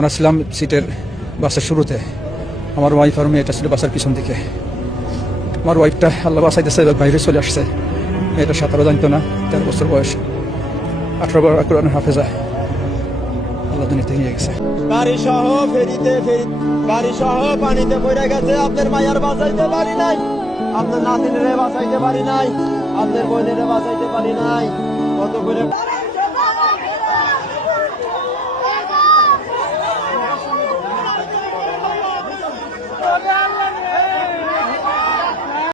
আমরা ছিলাম সিটের বাসের শুরুতে, আমার ওয়াইফ আর মেয়েটা ছিল বাসের পিছন দিকে। আমার ওয়াইফটা আল্লাহ বাসাইতেছে, বাইরে চলে আসছে। মেয়েটা 17 জানতো না, 13 বছর বয়স, 18 বার কোরআনের হাফেজা, আল্লাহ দুনিয়াতে নিয়ে গেছে। গাড়ি সহ গাড়ি সহ পানিতে পড়ে গেছে। আপনার মায়ের বাঁচাইতে পারি নাই, আপনার নাতিনের বাঁচাইতে পারি নাই, আপনার বোনের বাঁচাইতে পারি নাই। কত করে